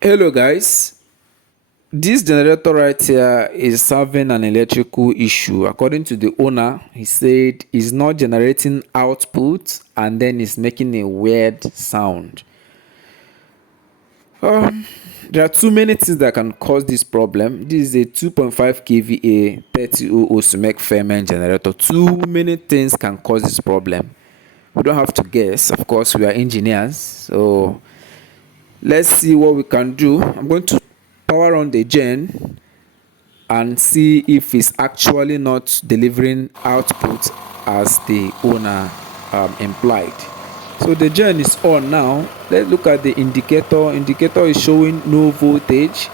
Hello guys, this generator right here is having an electrical issue. According to the owner, he said it's not generating output and then it's making a weird sound. There are too many things that can cause this problem. This is a 2.5 kVA 30 SMEC Firman generator. Too many things can cause this problem. We don't have to guess. Of course, we are engineers, so let's see what we can do. I'm going to power on the gen and see if it's actually not delivering output as the owner implied. So the gen is on now. Let's look at the indicator. Indicator is showing no voltage.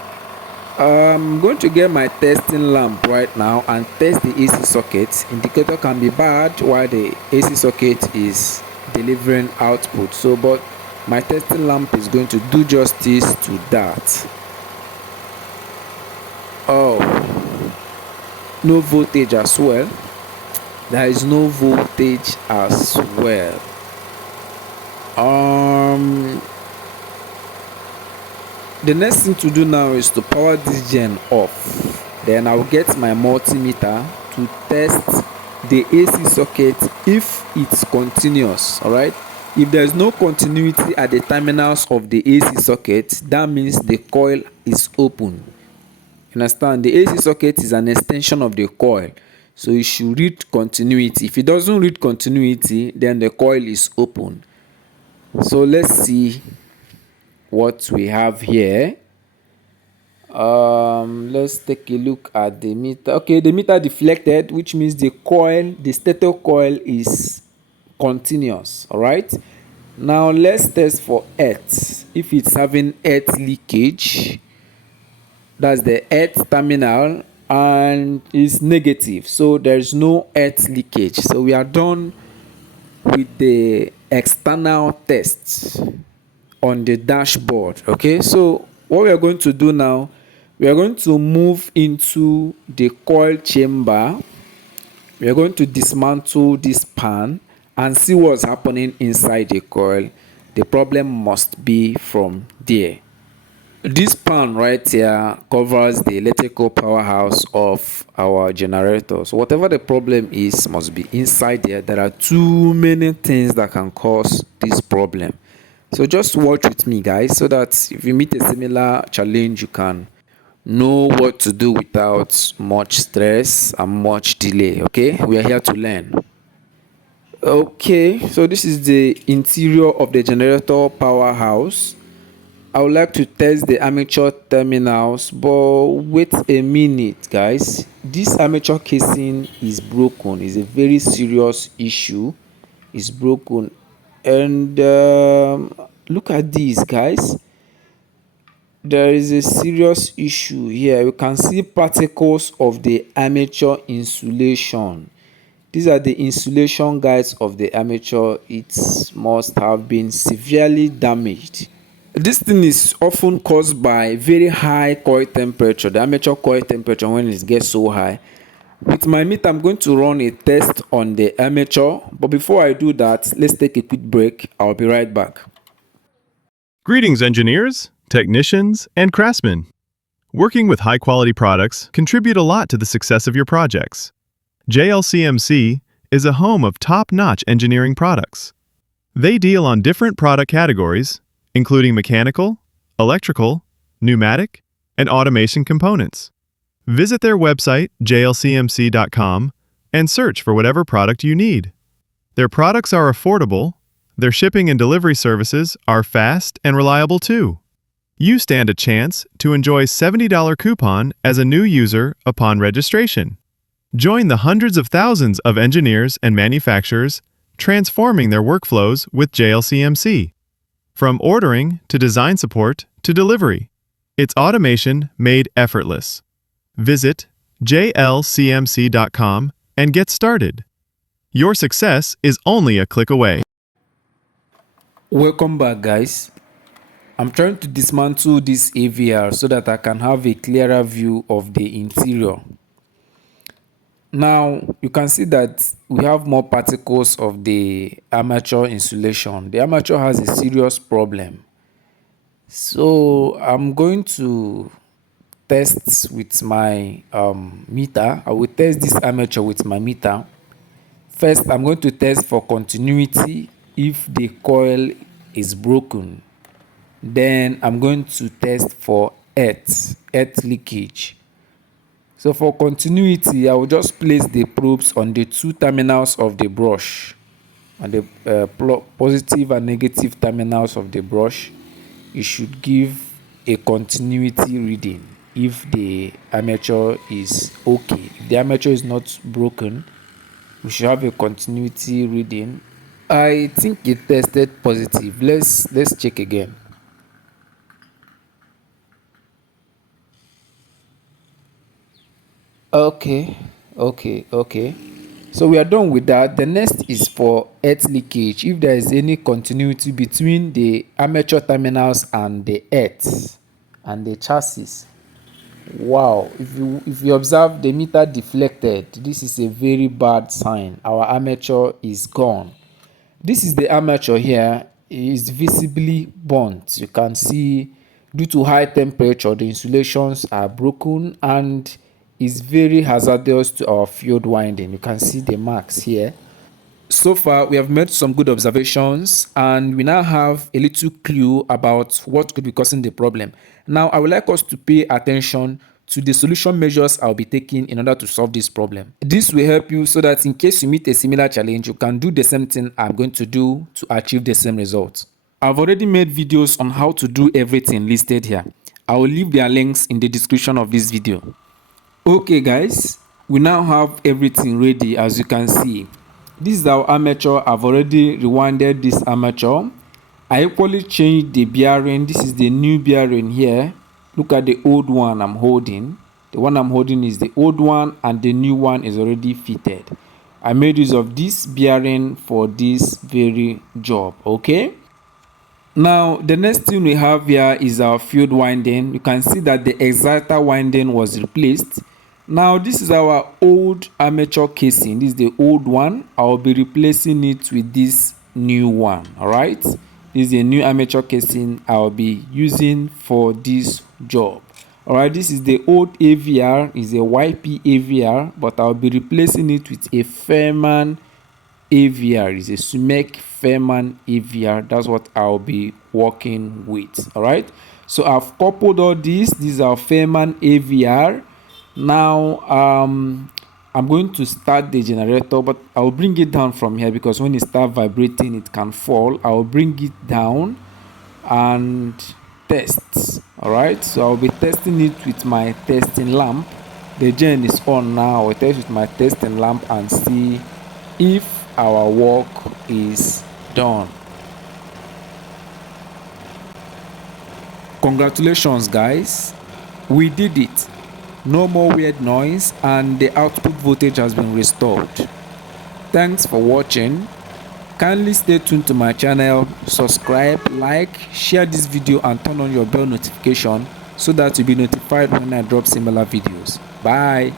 I'm going to get my testing lamp right now and test the AC socket. Indicator can be bad while the AC socket is delivering output. But my testing lamp is going to do justice to that. Oh, no voltage as well. There is no voltage as well. The next thing to do now is to power this gen off. Then I'll get my multimeter to test the AC socket if it's continuous. All right. If there is no continuity at the terminals of the AC socket, that means the coil is open. Understand? The AC socket is an extension of the coil, so it should read continuity. If it doesn't read continuity, then the coil is open. So let's see what we have here. Let's take a look at the meter. Okay, the meter deflected, which means the stator coil is continuous. All right, now let's test for earth. If it's having earth leakage, that's the earth terminal, and is negative, so there's no earth leakage. So we are done with the external tests on the dashboard. Okay, so what we are going to do now, we are going to move into the coil chamber. We are going to dismantle this pan and see what's happening inside the coil. The problem must be from there. This pan right here covers the electrical powerhouse of our generator. So whatever the problem is must be inside there. There are too many things that can cause this problem. So just watch with me, guys, so that if you meet a similar challenge, you can know what to do without much stress and much delay. Okay, we are here to learn. Okay, so this is the interior of the generator powerhouse. I would like to test the armature terminals, but wait a minute, guys. This armature casing is broken. It's a very serious issue. It's broken, and look at this, guys. There is a serious issue here. You can see particles of the armature insulation. These are the insulation guides of the armature. It must have been severely damaged. This thing is often caused by very high coil temperature, the armature coil temperature when it gets so high. With my meter, I'm going to run a test on the armature, but before I do that, let's take a quick break. I'll be right back. Greetings, engineers, technicians, and craftsmen. Working with high-quality products contribute a lot to the success of your projects. JLCMC is a home of top-notch engineering products. They deal on different product categories, including mechanical, electrical, pneumatic, and automation components. Visit their website, jlcmc.com, and search for whatever product you need. Their products are affordable, their shipping and delivery services are fast and reliable too. You stand a chance to enjoy a $70 coupon as a new user upon registration. Join the hundreds of thousands of engineers and manufacturers transforming their workflows with JLCMC. From ordering to design support to delivery, it's automation made effortless. Visit jlcmc.com and get started. Your success is only a click away. Welcome back, guys. I'm trying to dismantle this AVR so that I can have a clearer view of the interior. Now, you can see that we have more particles of the armature insulation. The armature has a serious problem. So I'm going to test with my meter. I will test this armature with my meter. First, I'm going to test for continuity if the coil is broken. Then I'm going to test for earth leakage. So for continuity, I will just place the probes on the two terminals of the brush, on the positive and negative terminals of the brush. It should give a continuity reading if the armature is okay. If the armature is not broken, we should have a continuity reading. I think it tested positive. Let's check again. Okay. So we are done with that. The next is for earth leakage. If there is any continuity between the armature terminals and the earth and the chassis. Wow, if you observe the meter deflected, this is a very bad sign. Our armature is gone. This is the armature here. It is visibly burnt. You can see due to high temperature, the insulations are broken and is very hazardous to our field winding. You can see the marks here. So far, we have made some good observations and we now have a little clue about what could be causing the problem. Now, I would like us to pay attention to the solution measures I'll be taking in order to solve this problem. This will help you so that in case you meet a similar challenge, you can do the same thing I'm going to do to achieve the same results. I've already made videos on how to do everything listed here. I will leave their links in the description of this video. Okay guys, we now have everything ready. As you can see, this is our armature. I've already rewinded this armature. I equally changed the bearing. This is the new bearing here. Look at the old one I'm holding. The one I'm holding is the old one and the new one is already fitted. I made use of this bearing for this very job. Okay, now the next thing we have here is our field winding. You can see that the exciter winding was replaced. Now this is our old armature casing. This is the old one. I'll be replacing it with this new one. All right, this is a new armature casing I'll be using for this job. All right, this is the old AVR, is a YP AVR, but I'll be replacing it with a Firman AVR. Is a Sumac Firman AVR. That's what I'll be working with. All right, so I've coupled all these. These are Firman AVR. Now I'm going to start the generator, but I'll bring it down from here because when it starts vibrating it can fall. I'll bring it down and test. All right, so I'll be testing it with my testing lamp. The gen is on now. I'll test with my testing lamp and see if our work is done. Congratulations guys, we did it. No more weird noise and the output voltage has been restored. Thanks for watching. Kindly stay tuned to my channel, subscribe, like, share this video and turn on your bell notification so that you'll be notified when I drop similar videos. Bye.